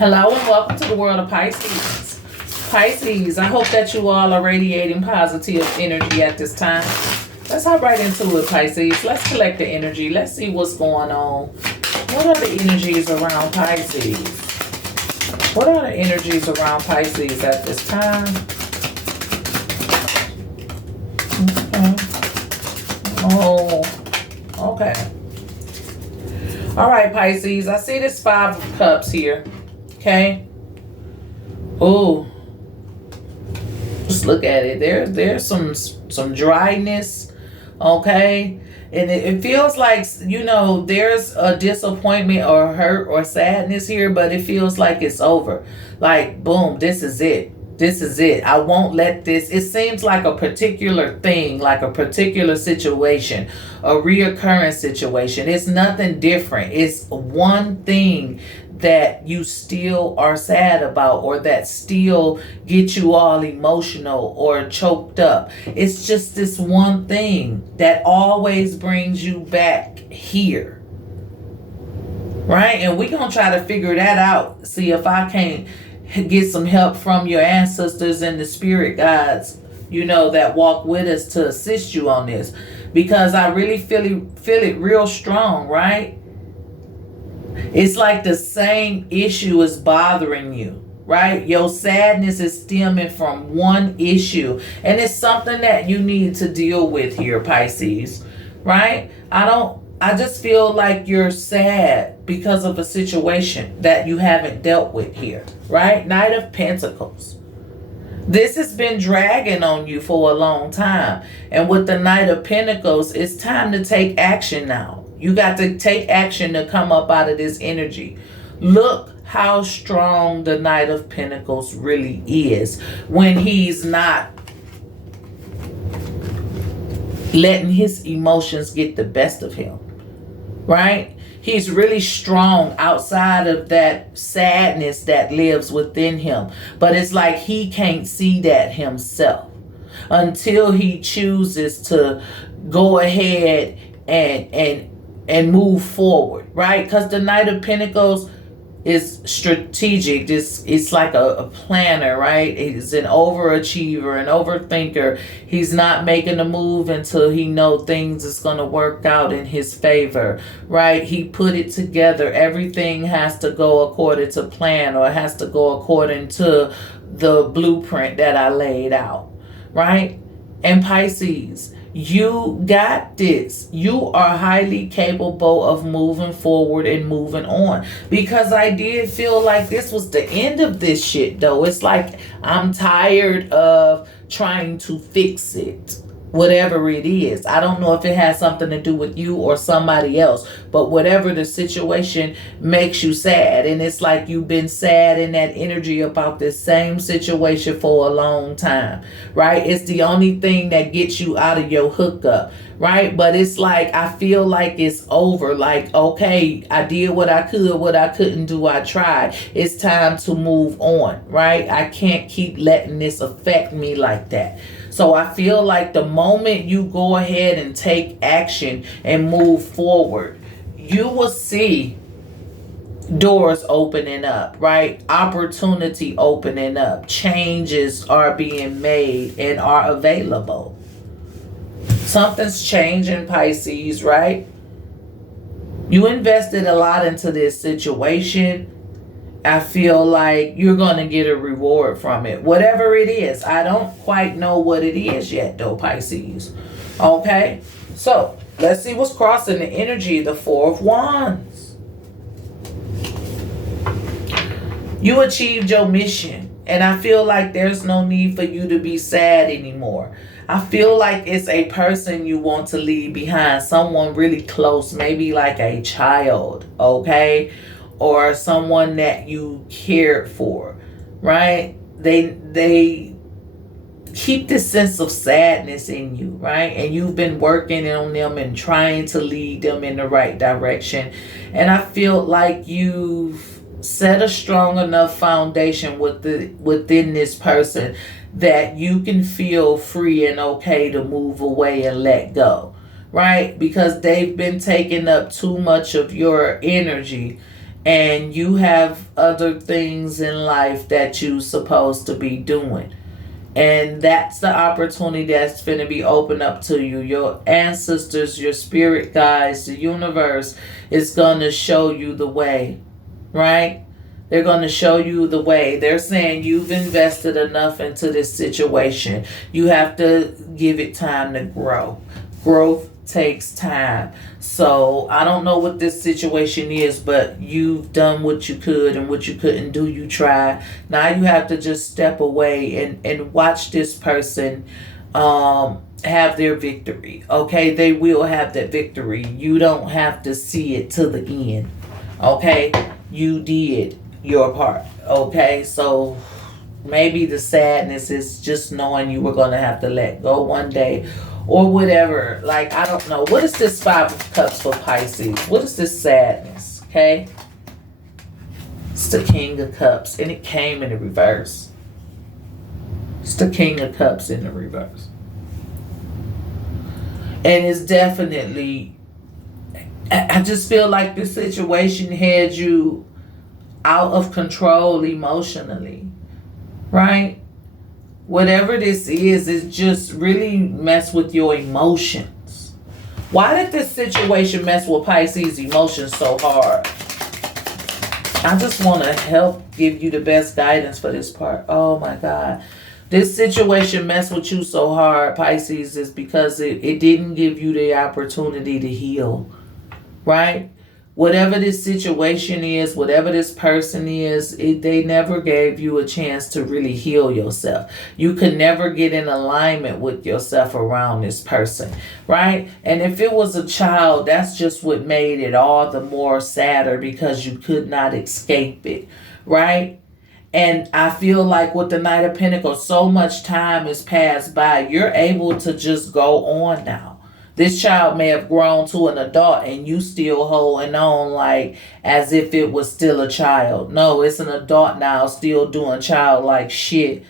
Hello and welcome to the world of Pisces. Pisces, I hope that you all are radiating positive energy at this time. Let's hop right into it, Pisces. Let's collect the energy. Let's see what's going on. What are the energies around Pisces? What are the energies around Pisces at this time? Okay. Oh, okay. All right, Pisces. I see this Five of Cups here. Okay. Oh, just look at it. There's some dryness. Okay. And it feels like, there's a disappointment or hurt or sadness here, but it feels like it's over. Like, boom, this is it. This is it. I won't let this. It seems like a particular thing, like a particular situation, a reoccurring situation. It's nothing different. It's one thing that you still are sad about, or that still get you all emotional or choked up. It's just this one thing that always brings you back here. Right? And we're going to try to figure that out. See if I can't get some help from your ancestors and the spirit guides, that walk with us to assist you on this. Because I really feel it real strong, right? It's like the same issue is bothering you, right? Your sadness is stemming from one issue. And it's something that you need to deal with here, Pisces, right? I just feel like you're sad because of a situation that you haven't dealt with here, right? Knight of Pentacles. This has been dragging on you for a long time. And with the Knight of Pentacles, it's time to take action now. You got to take action to come up out of this energy. Look how strong the Knight of Pentacles really is when he's not letting his emotions get the best of him. Right? He's really strong outside of that sadness that lives within him. But it's like he can't see that himself until he chooses to go ahead and move forward. Right? Because the Knight of Pentacles is strategic. It's like a planner, right? He's an overachiever, an overthinker. He's not making a move until he knows things is going to work out in his favor, right? He put it together. Everything has to go according to plan, or it has to go according to the blueprint that I laid out, right? And Pisces, you got this. You are highly capable of moving forward and moving on. Because I did feel like this was the end of this shit, though. It's like I'm tired of trying to fix it. Whatever it is. I don't know if it has something to do with you or somebody else. But whatever the situation makes you sad. And it's like you've been sad in that energy about this same situation for a long time. Right? It's the only thing that gets you out of your hookup. Right? But it's like, I feel like it's over. Like, okay, I did what I could. What I couldn't do, I tried. It's time to move on. Right? I can't keep letting this affect me like that. So I feel like the moment you go ahead and take action and move forward, you will see doors opening up, right? Opportunity opening up. Changes are being made and are available. Something's changing, Pisces, right? You invested a lot into this situation. I feel like you're going to get a reward from it. Whatever it is. I don't quite know what it is yet, though, Pisces. Okay? So, let's see what's crossing the energy. The Four of Wands. You achieved your mission. And I feel like there's no need for you to be sad anymore. I feel like it's a person you want to leave behind. Someone really close. Maybe like a child. Okay? Or someone that you cared for, right? They keep this sense of sadness in you, right? And you've been working on them and trying to lead them in the right direction. And I feel like you've set a strong enough foundation within this person that you can feel free and okay to move away and let go, right? Because they've been taking up too much of your energy. and you have other things in life that you supposed to be doing. And that's the opportunity that's going to be open up to you. Your ancestors, your spirit guides, the universe is going to show you the way, right? They're going to show you the way. They're saying you've invested enough into this situation. You have to give it time to grow. Growth takes time. So I don't know what this situation is, but you've done what you could, and what you couldn't do, you tried. Now you have to just step away and watch this person have their victory. Okay, they will have that victory. You don't have to see it to the end. Okay, you did your part. Okay, so maybe the sadness is just knowing you were going to have to let go one day, or whatever. Like, I don't know. What is this Five of Cups for Pisces? What is this sadness? Okay, it's the King of Cups, and it came in the reverse. It's the King of Cups in the reverse. And it's definitely, I just feel like the situation had you out of control emotionally, right? Whatever this is, it just really mess with your emotions. Why did this situation mess with Pisces emotions so hard? I just want to help give you the best guidance for this part. Oh my God. This situation messed with you so hard, Pisces, is because it didn't give you the opportunity to heal, right? Whatever this situation is, whatever this person is, they never gave you a chance to really heal yourself. You could never get in alignment with yourself around this person, right? And if it was a child, that's just what made it all the more sadder, because you could not escape it, right? And I feel like with the Knight of Pentacles, so much time has passed by. You're able to just go on now. This child may have grown to an adult, and you still holding on like as if it was still a child. No, it's an adult now, still doing childlike shit,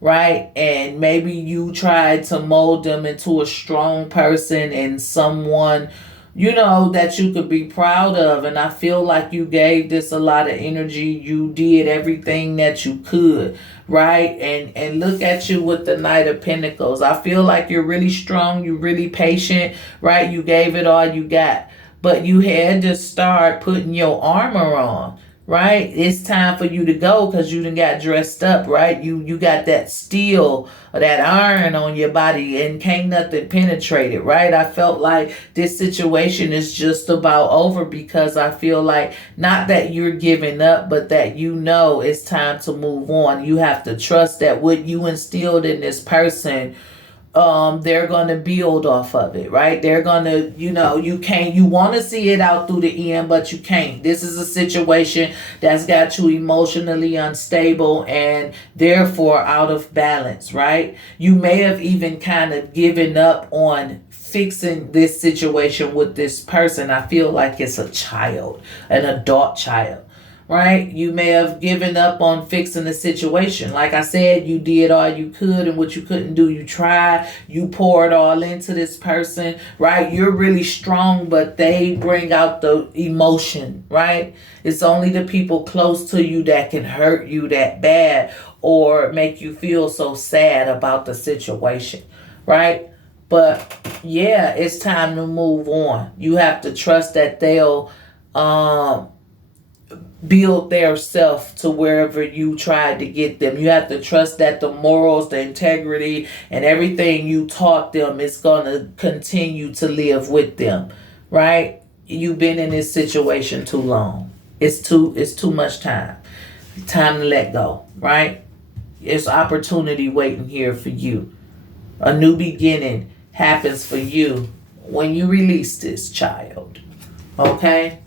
right? And maybe you tried to mold them into a strong person and someone, that you could be proud of. And I feel like you gave this a lot of energy. You did everything that you could, right? And look at you with the Knight of Pentacles. I feel like you're really strong. You're really patient, right? You gave it all you got. But you had to start putting your armor on, right? It's time for you to go, because you done got dressed up, right? You got that steel or that iron on your body, and can't nothing penetrate it, right? I felt like this situation is just about over, because I feel like not that you're giving up, but that it's time to move on. You have to trust that what you instilled in this person, they're going to build off of it, right? They're going to, you want to see it out through the end, but you can't. This is a situation that's got you emotionally unstable and therefore out of balance, right? You may have even kind of given up on fixing this situation with this person. I feel like it's a child, an adult child, right? You may have given up on fixing the situation. Like I said, you did all you could, and what you couldn't do, you tried. You poured all into this person, right? You're really strong, but they bring out the emotion, right? It's only the people close to you that can hurt you that bad or make you feel so sad about the situation, right? But yeah, it's time to move on. You have to trust that they'll build their self to wherever you tried to get them. You have to trust that the morals, the integrity, and everything you taught them is going to continue to live with them, right? You've been in this situation too long. It's too much time. Time to let go, right? There's opportunity waiting here for you. A new beginning happens for you when you release this child, okay?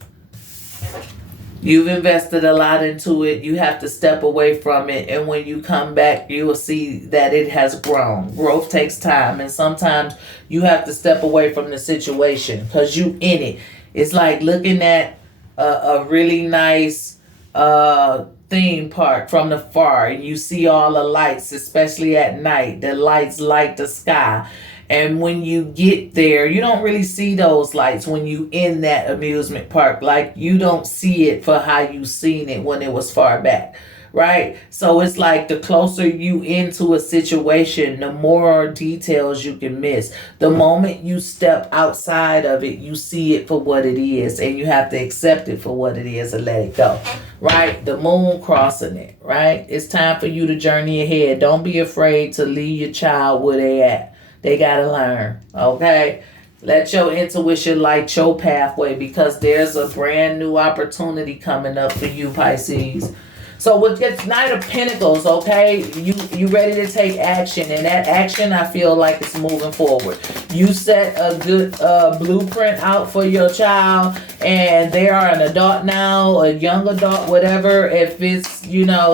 You've invested a lot into it. You have to step away from it. And when you come back, you will see that it has grown. Growth takes time. And sometimes you have to step away from the situation because you in it. It's like looking at a really nice theme park from the far, and you see all the lights, especially at night. The lights light the sky. And when you get there, you don't really see those lights when you in that amusement park. Like, you don't see it for how you seen it when it was far back, right? So it's like the closer you into a situation, the more details you can miss. The moment you step outside of it, you see it for what it is, and you have to accept it for what it is and let it go, right? The moon crossing it, right? It's time for you to journey ahead. Don't be afraid to leave your child where they at. They gotta learn, okay? Let your intuition light your pathway, because there's a brand new opportunity coming up for you, Pisces. So with this Knight of Pentacles, okay, you ready to take action, and that action, I feel like, it's moving forward. You set a good blueprint out for your child, and they are an adult now, a young adult, whatever. If it's,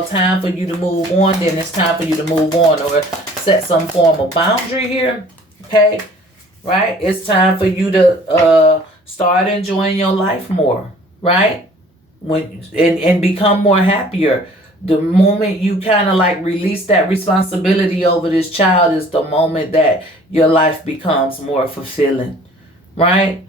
time for you to move on, then it's time for you to move on, or set some form of boundary here, okay? Right? It's time for you to start enjoying your life more, right? And become more happier. The moment you kind of like release that responsibility over this child is the moment that your life becomes more fulfilling, right?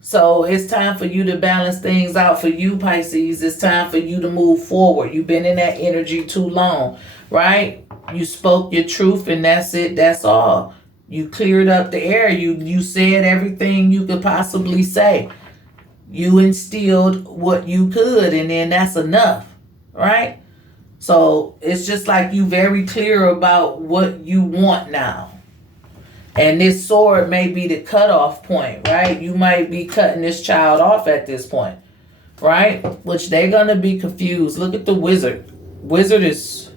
So it's time for you to balance things out for you, Pisces. It's time for you to move forward. You've been in that energy too long, right? You spoke your truth, and that's it. That's all. You cleared up the air. You said everything you could possibly say. You instilled what you could, and then that's enough, right? So it's just like you very clear about what you want now. And this sword may be the cutoff point, right? You might be cutting this child off at this point, right? Which they're going to be confused. Look at the wizard. Wizard is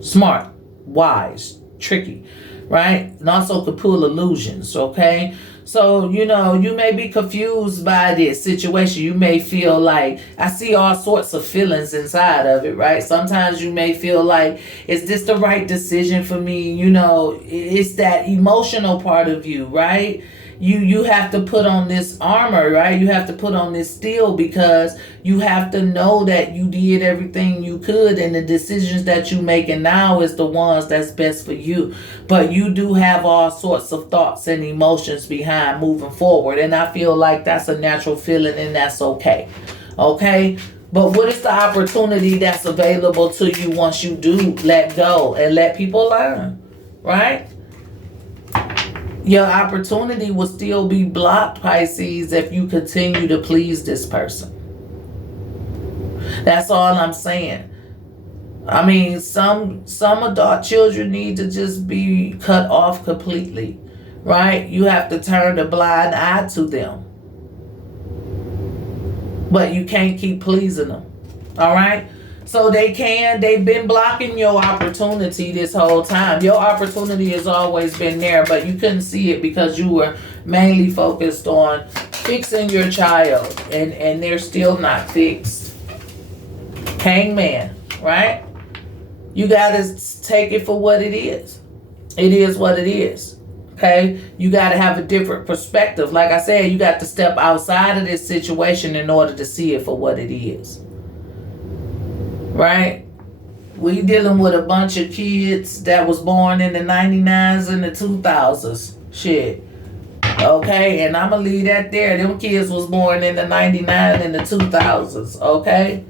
smart, wise, tricky, right? And also could pull illusions, okay? So, you may be confused by this situation. You may feel like, I see all sorts of feelings inside of it, right? Sometimes you may feel like, is this the right decision for me? It's that emotional part of you, right? You have to put on this armor, right? You have to put on this steel, because you have to know that you did everything you could, and the decisions that you making now is the ones that's best for you. But you do have all sorts of thoughts and emotions behind moving forward, and I feel like that's a natural feeling, and that's okay. Okay? But what is the opportunity that's available to you once you do let go and let people learn, right? Your opportunity will still be blocked, Pisces, if you continue to please this person. That's all I'm saying. I mean, some adult children need to just be cut off completely, right? You have to turn a blind eye to them. But you can't keep pleasing them, all right? So they've been blocking your opportunity this whole time. Your opportunity has always been there, but you couldn't see it because you were mainly focused on fixing your child, and they're still not fixed. Hangman, right? You got to take it for what it is. It is what it is, okay? You got to have a different perspective. Like I said, you got to step outside of this situation in order to see it for what it is. Right? We dealing with a bunch of kids that was born in the 99s and the 2000s. Shit. Okay? And I'm going to leave that there. Them kids was born in the 99 and the 2000s. Okay?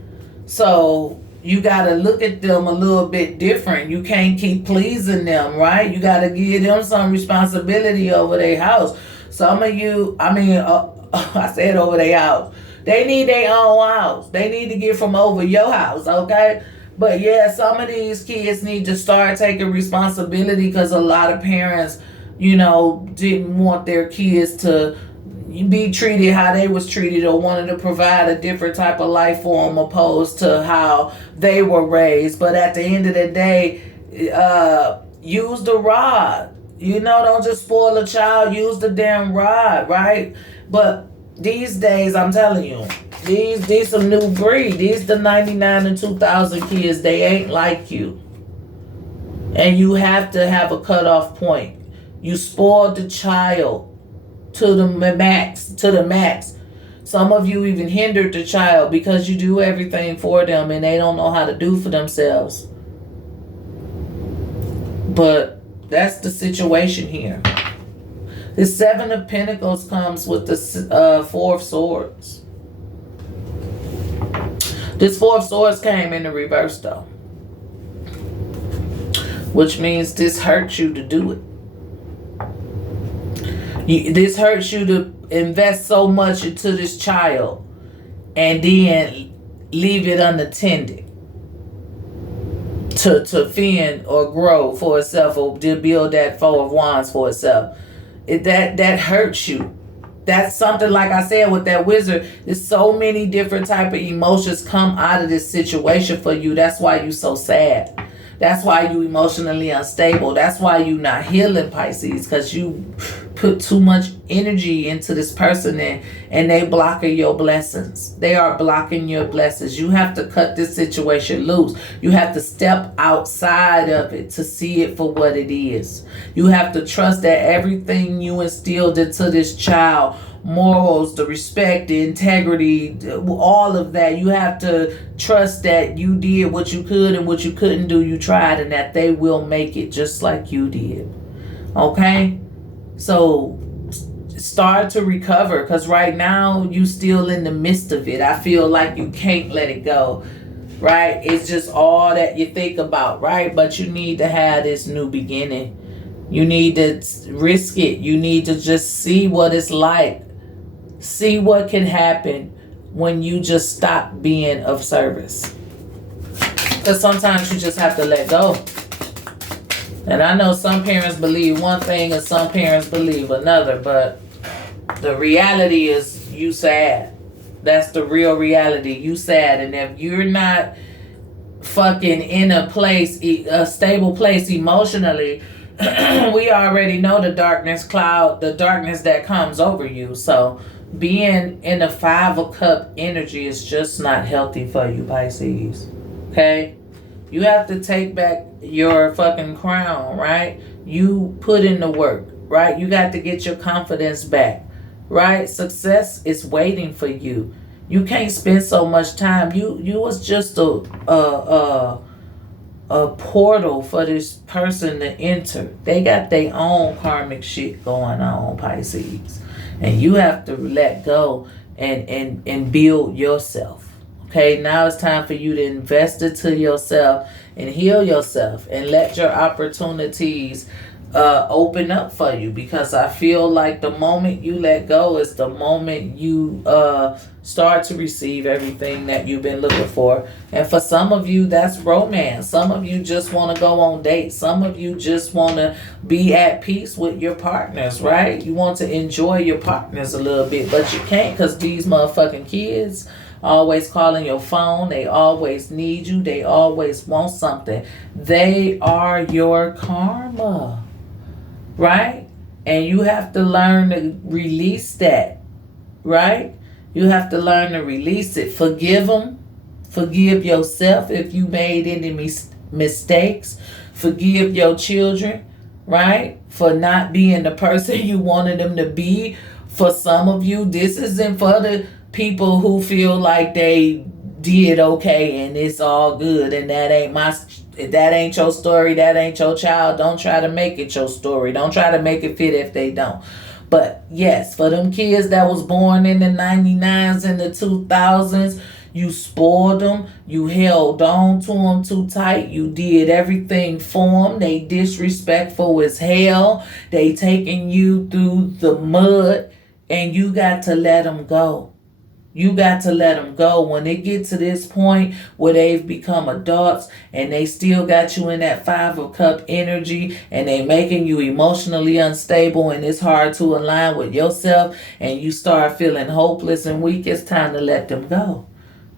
So you got to look at them a little bit different. You can't keep pleasing them, right? You got to give them some responsibility over their house. Some of you, I said over their house. They need their own house. They need to get from over your house, okay? But yeah, some of these kids need to start taking responsibility, because a lot of parents, didn't want their kids to be treated how they was treated, or wanted to provide a different type of life for them opposed to how they were raised. But at the end of the day, use the rod. Don't just spoil a child. Use the damn rod, right? But these days, I'm telling you, these some new breed. These the 99 and 2000 kids. They ain't like you. And you have to have a cutoff point. You spoiled the child to the max. Some of you even hindered the child because you do everything for them and they don't know how to do for themselves. But that's the situation here. The Seven of Pentacles comes with the Four of Swords. This Four of Swords came in the reverse though, which means this hurts you to do it. This hurts you to invest so much into this child and then leave it unattended to fend or grow for itself, or to build that Four of Wands for itself. That hurts you. That's something, like I said, with that wizard, there's so many different type of emotions come out of this situation for you. That's why you so sad. That's why you emotionally unstable. That's why you not healing, Pisces, because you put too much energy into this person and they blocking your blessings. They are blocking your blessings. You have to cut this situation loose. You have to step outside of it to see it for what it is. You have to trust that everything you instilled into this child, morals, the respect, the integrity, all of that, you have to trust that you did what you could, and what you couldn't do, you tried, and that they will make it just like you did. Okay? So start to recover, because right now you still in the midst of it. I feel like you can't let it go, right? It's just all that you think about, right? But you need to have this new beginning. You need to risk it. You need to just see what it's like. See what can happen when you just stop being of service. Because sometimes you just have to let go. And I know some parents believe one thing and some parents believe another, but the reality is you sad. That's the real reality. You sad. And if you're not fucking in a stable place emotionally, we already know the darkness cloud, the darkness that comes over you. So being in a Five of Cup energy is just not healthy for you, Pisces. Okay? You have to take back your fucking crown, right? You put in the work, right? You got to get your confidence back, right? Success is waiting for you. You can't spend so much time. You was just a portal for this person to enter. They got their own karmic shit going on, Pisces. And you have to let go and build yourself. Okay, now it's time for you to invest into yourself and heal yourself and let your opportunities open up for you, because I feel like the moment you let go is the moment you start to receive everything that you've been looking for. And for some of you, that's romance. Some of you just want to go on dates. Some of you just want to be at peace with your partners, right? You want to enjoy your partners a little bit, but you can't, because these motherfucking kids always calling your phone. They always need you. They always want something. They are your karma, right? And you have to learn to release that, right? You have to learn to release it. Forgive them. Forgive yourself if you made any mistakes. Forgive your children, right? For not being the person you wanted them to be. For some of you, this isn't for the people who feel like they did okay and it's all good, and that ain't your story, that ain't your child. Don't try to make it your story. Don't try to make it fit if they don't. But yes, for them kids that was born in the 99s and the 2000s, you spoiled them. You held on to them too tight. You did everything for them. They disrespectful as hell. They taking you through the mud, and you got to let them go. You got to let them go. When they get to this point where they've become adults and they still got you in that Five of Cup energy, and they making you emotionally unstable, and it's hard to align with yourself, and you start feeling hopeless and weak, it's time to let them go,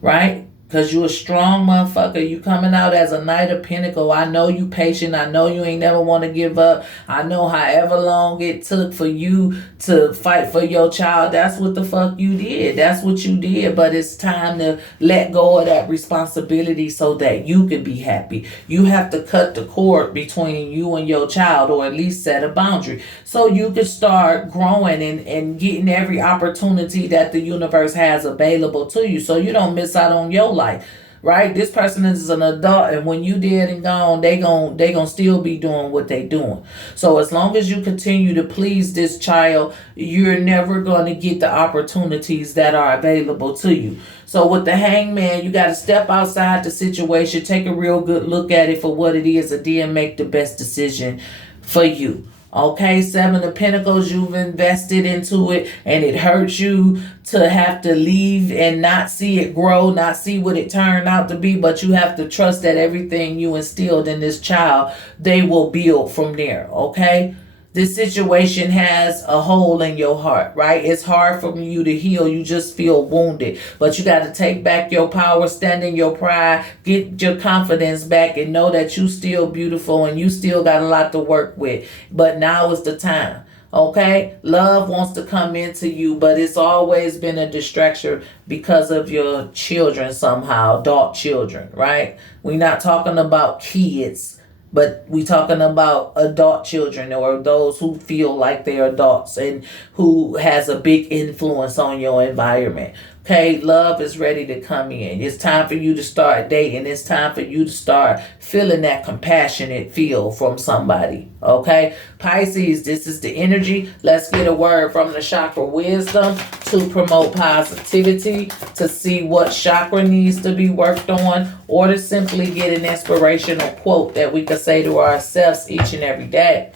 right? Because you a strong motherfucker. You coming out as a Knight of Pentacles. I know you patient. I know you ain't never want to give up. I know however long it took for you to fight for your child, that's what the fuck you did. That's what you did. But it's time to let go of that responsibility so that you can be happy. You have to cut the cord between you and your child, or at least set a boundary, so you can start growing and getting every opportunity that the universe has available to you, so you don't miss out on your life. right? This person is an adult, and when you dead and gone, they gonna still be doing what they doing. So as long as you continue to please this child, you're never gonna get the opportunities that are available to you. So with the hangman, you got to step outside the situation, take a real good look at it for what it is, and then make the best decision for you. Okay, Seven of Pentacles, you've invested into it and it hurts you to have to leave and not see it grow, not see what it turned out to be, but you have to trust that everything you instilled in this child, they will build from there, okay? This situation has a hole in your heart, right? It's hard for you to heal. You just feel wounded. But you got to take back your power, stand in your pride, get your confidence back, and know that you still beautiful and you still got a lot to work with. But now is the time. Okay? Love wants to come into you, but it's always been a distraction because of your children somehow, adult children, right? We're not talking about kids. But we talking about adult children or those who feel like they're adults and who has a big influence on your environment. Okay, love is ready to come in. It's time for you to start dating. It's time for you to start feeling that compassionate feel from somebody. Okay, Pisces, this is the energy. Let's get a word from the chakra wisdom to promote positivity, to see what chakra needs to be worked on, or to simply get an inspirational quote that we can say to ourselves each and every day.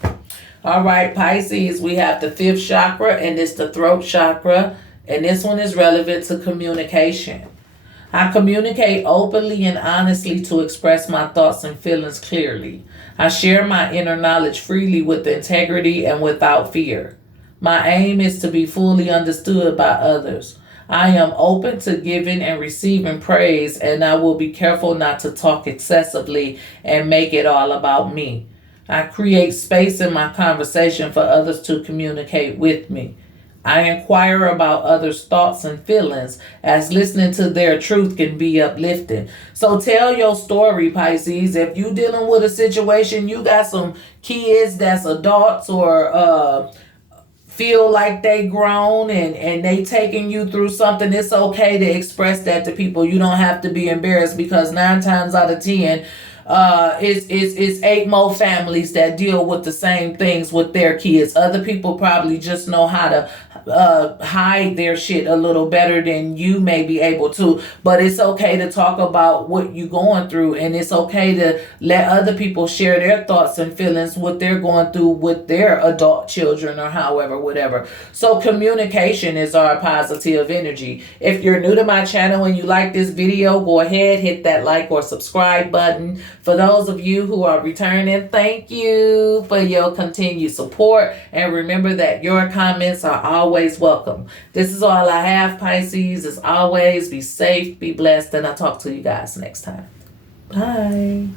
All right, Pisces, we have the fifth chakra, and it's the throat chakra. And this one is relevant to communication. I communicate openly and honestly to express my thoughts and feelings clearly. I share my inner knowledge freely with integrity and without fear. My aim is to be fully understood by others. I am open to giving and receiving praise, and I will be careful not to talk excessively and make it all about me. I create space in my conversation for others to communicate with me. I inquire about others' thoughts and feelings, as listening to their truth can be uplifting. So tell your story, Pisces. If you dealing with a situation, you got some kids that's adults or feel like they grown and they taking you through something, it's okay to express that to people. You don't have to be embarrassed, because 9 times out of 10, it's 8 more families that deal with the same things with their kids. Other people probably just know how to hide their shit a little better than you may be able to. But it's okay to talk about what you're going through, and it's okay to let other people share their thoughts and feelings, what they're going through with their adult children or however, whatever. So communication is our positive energy. If you're new to my channel and you like this video, go ahead, hit that like or subscribe button. For those of you who are returning, thank you for your continued support. And remember that your comments are always welcome. This is all I have, Pisces. As always, be safe, be blessed, and I'll talk to you guys next time. Bye.